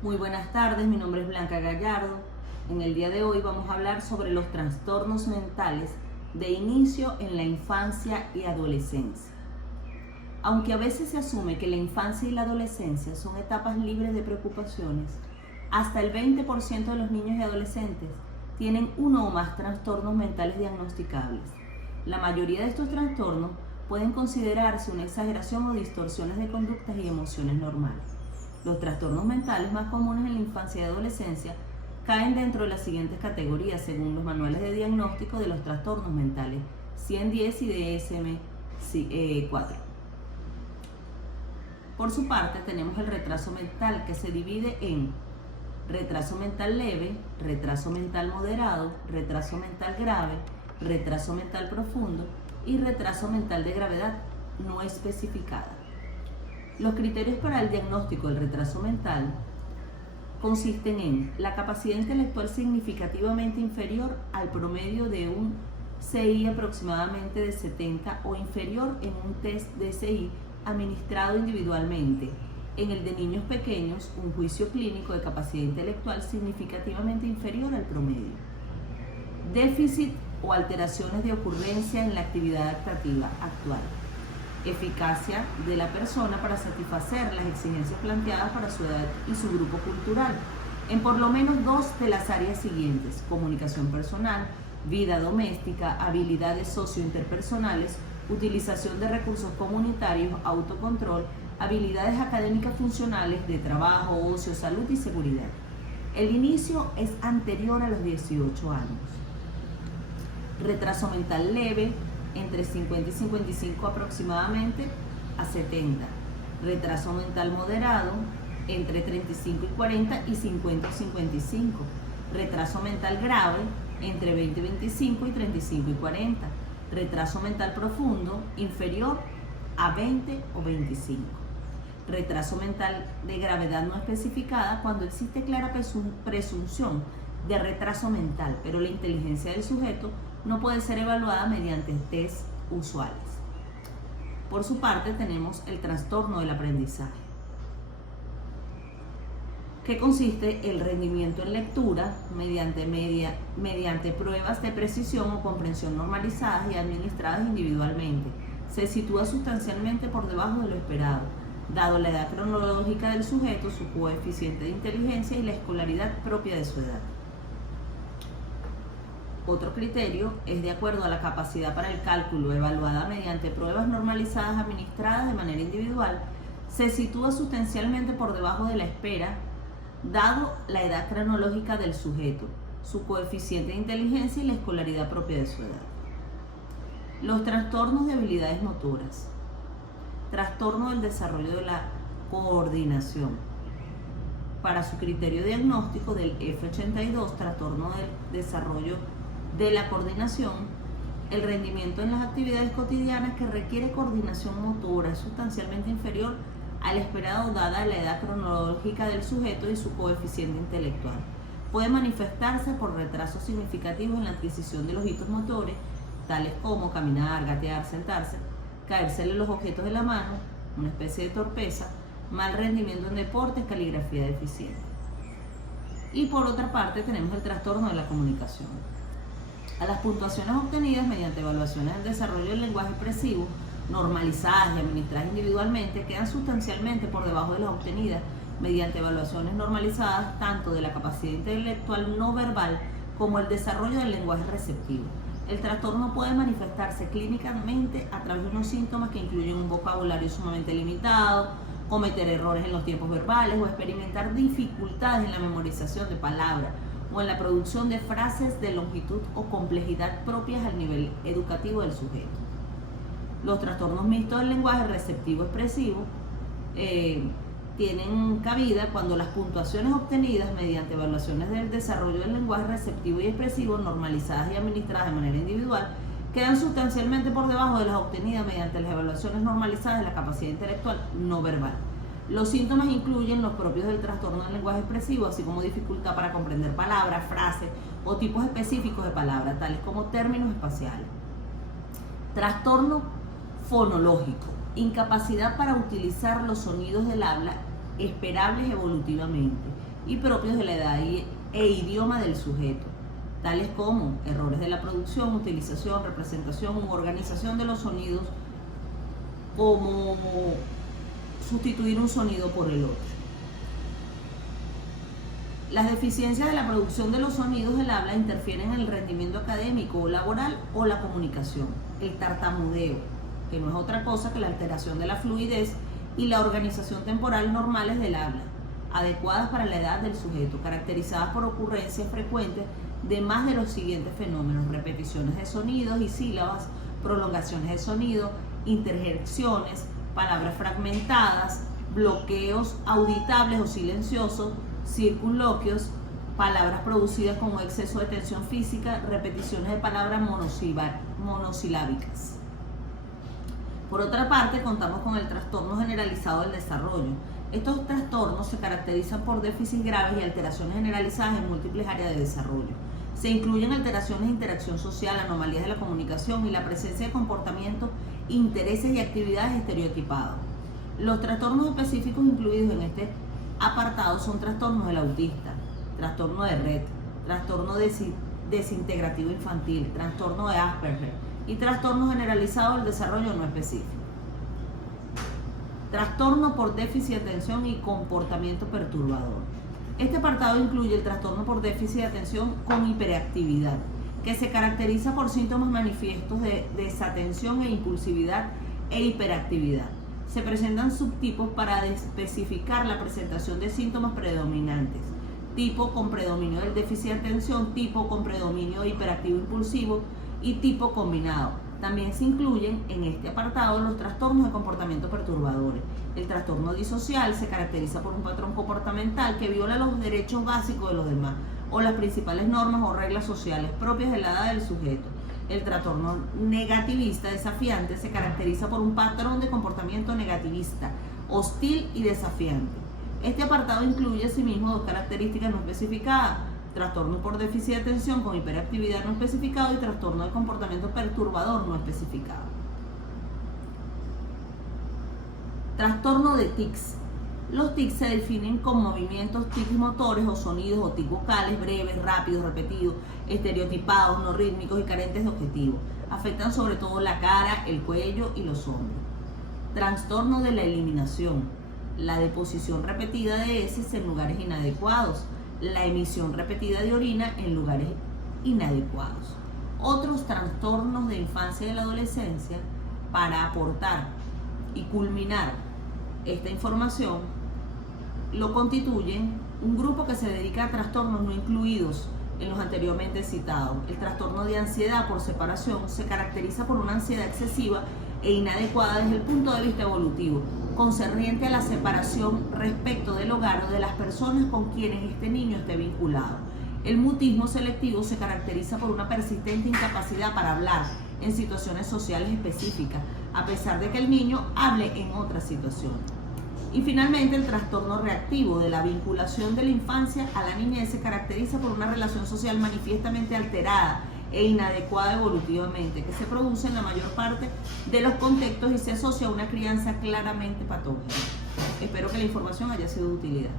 Muy buenas tardes, mi nombre es Blanca Gallardo. En el día de hoy vamos a hablar sobre los trastornos mentales de inicio en la infancia y adolescencia. Aunque a veces se asume que la infancia y la adolescencia son etapas libres de preocupaciones, hasta el 20% de los niños y adolescentes tienen uno o más trastornos mentales diagnosticables. La mayoría de estos trastornos pueden considerarse una exageración o distorsiones de conductas y emociones normales. Los trastornos mentales más comunes en la infancia y adolescencia caen dentro de las siguientes categorías según los manuales de diagnóstico de los trastornos mentales 110 y DSM-4. Por su parte, tenemos el retraso mental, que se divide en retraso mental leve, retraso mental moderado, retraso mental grave, retraso mental profundo y retraso mental de gravedad no especificada. Los criterios para el diagnóstico del retraso mental consisten en la capacidad intelectual significativamente inferior al promedio de un CI aproximadamente de 70 o inferior en un test de CI administrado individualmente. En el de niños pequeños, un juicio clínico de capacidad intelectual significativamente inferior al promedio. Déficit o alteraciones de ocurrencia en la actividad adaptativa actual. Eficacia de la persona para satisfacer las exigencias planteadas para su edad y su grupo cultural, en por lo menos dos de las áreas siguientes: comunicación personal, vida doméstica, habilidades sociointerpersonales, utilización de recursos comunitarios, autocontrol, habilidades académicas funcionales, de trabajo, ocio, salud y seguridad. El inicio es anterior a los 18 años. Retraso mental leve, entre 50 y 55 aproximadamente a 70. Retraso mental moderado, entre 35 y 40 y 50 y 55. Retraso mental grave, entre 20 y 25 y 35 y 40. Retraso mental profundo, inferior a 20 o 25. Retraso mental de gravedad no especificada, cuando existe clara presunción de retraso mental, pero la inteligencia del sujeto no puede ser evaluada mediante test usuales. Por su parte, tenemos el trastorno del aprendizaje, que consiste el rendimiento en lectura mediante pruebas de precisión o comprensión normalizadas y administradas individualmente. Se sitúa sustancialmente por debajo de lo esperado, dado la edad cronológica del sujeto, su coeficiente de inteligencia y la escolaridad propia de su edad. Otro criterio es de acuerdo a la capacidad para el cálculo, evaluada mediante pruebas normalizadas administradas de manera individual. Se sitúa sustancialmente por debajo de la espera, dado la edad cronológica del sujeto, su coeficiente de inteligencia y la escolaridad propia de su edad. Los trastornos de habilidades motoras. Trastorno del desarrollo de la coordinación. Para su criterio diagnóstico del F82, trastorno del desarrollo de la coordinación, el rendimiento en las actividades cotidianas que requiere coordinación motora es sustancialmente inferior al esperado dada la edad cronológica del sujeto y su coeficiente intelectual. Puede manifestarse por retrasos significativos en la adquisición de los hitos motores, tales como caminar, gatear, sentarse, caérsele los objetos de la mano, una especie de torpeza, mal rendimiento en deportes, caligrafía deficiente. Y por otra parte tenemos el trastorno de la comunicación. A las puntuaciones obtenidas mediante evaluaciones del desarrollo del lenguaje expresivo, normalizadas y administradas individualmente, quedan sustancialmente por debajo de las obtenidas mediante evaluaciones normalizadas tanto de la capacidad intelectual no verbal como el desarrollo del lenguaje receptivo. El trastorno puede manifestarse clínicamente a través de unos síntomas que incluyen un vocabulario sumamente limitado, cometer errores en los tiempos verbales o experimentar dificultades en la memorización de palabras o en la producción de frases de longitud o complejidad propias al nivel educativo del sujeto. Los trastornos mixtos del lenguaje receptivo expresivo tienen cabida cuando las puntuaciones obtenidas mediante evaluaciones del desarrollo del lenguaje receptivo y expresivo normalizadas y administradas de manera individual quedan sustancialmente por debajo de las obtenidas mediante las evaluaciones normalizadas de la capacidad intelectual no verbal. Los síntomas incluyen los propios del trastorno del lenguaje expresivo, así como dificultad para comprender palabras, frases o tipos específicos de palabras, tales como términos espaciales. Trastorno fonológico, incapacidad para utilizar los sonidos del habla esperables evolutivamente, y propios de la edad e idioma del sujeto, tales como errores de la producción, utilización, representación u organización de los sonidos, como sustituir un sonido por el otro. Las deficiencias de la producción de los sonidos del habla interfieren en el rendimiento académico o laboral o la comunicación. El tartamudeo, que no es otra cosa que la alteración de la fluidez y la organización temporal normales del habla, adecuadas para la edad del sujeto, caracterizadas por ocurrencias frecuentes de más de los siguientes fenómenos: repeticiones de sonidos y sílabas, prolongaciones de sonido, interjecciones, palabras fragmentadas, bloqueos auditables o silenciosos, circunloquios, palabras producidas con un exceso de tensión física, repeticiones de palabras monosilábicas. Por otra parte, contamos con el trastorno generalizado del desarrollo. Estos trastornos se caracterizan por déficits graves y alteraciones generalizadas en múltiples áreas de desarrollo. Se incluyen alteraciones de interacción social, anomalías de la comunicación y la presencia de comportamientos, intereses y actividades estereotipados. Los trastornos específicos incluidos en este apartado son trastornos del autista, trastorno de Rett, trastorno desintegrativo infantil, trastorno de Asperger y trastorno generalizado del desarrollo no específico. Trastorno por déficit de atención y comportamiento perturbador. Este apartado incluye el trastorno por déficit de atención con hiperactividad, que se caracteriza por síntomas manifiestos de desatención e impulsividad e hiperactividad. Se presentan subtipos para especificar la presentación de síntomas predominantes: tipo con predominio del déficit de atención, tipo con predominio hiperactivo impulsivo y tipo combinado. También se incluyen en este apartado los trastornos de comportamiento perturbadores. El trastorno disocial se caracteriza por un patrón comportamental que viola los derechos básicos de los demás o las principales normas o reglas sociales propias de la edad del sujeto. El trastorno negativista desafiante se caracteriza por un patrón de comportamiento negativista, hostil y desafiante. Este apartado incluye asimismo dos características no especificadas: trastorno por déficit de atención con hiperactividad no especificado y trastorno de comportamiento perturbador no especificado. Trastorno de tics. Los tics se definen con movimientos tics motores o sonidos o tics vocales breves, rápidos, repetidos, estereotipados, no rítmicos y carentes de objetivo. Afectan sobre todo la cara, el cuello y los hombros. Trastorno de la eliminación. La deposición repetida de heces en lugares inadecuados. La emisión repetida de orina en lugares inadecuados. Otros trastornos de infancia y de la adolescencia, para aportar y culminar esta información, lo constituyen un grupo que se dedica a trastornos no incluidos en los anteriormente citados. El trastorno de ansiedad por separación se caracteriza por una ansiedad excesiva e inadecuada desde el punto de vista evolutivo, concerniente a la separación respecto del hogar o de las personas con quienes este niño esté vinculado. El mutismo selectivo se caracteriza por una persistente incapacidad para hablar en situaciones sociales específicas, a pesar de que el niño hable en otras situaciones. Y finalmente, el trastorno reactivo de la vinculación de la infancia a la niñez se caracteriza por una relación social manifiestamente alterada e inadecuada evolutivamente, que se produce en la mayor parte de los contextos y se asocia a una crianza claramente patógena. Espero que la información haya sido de utilidad.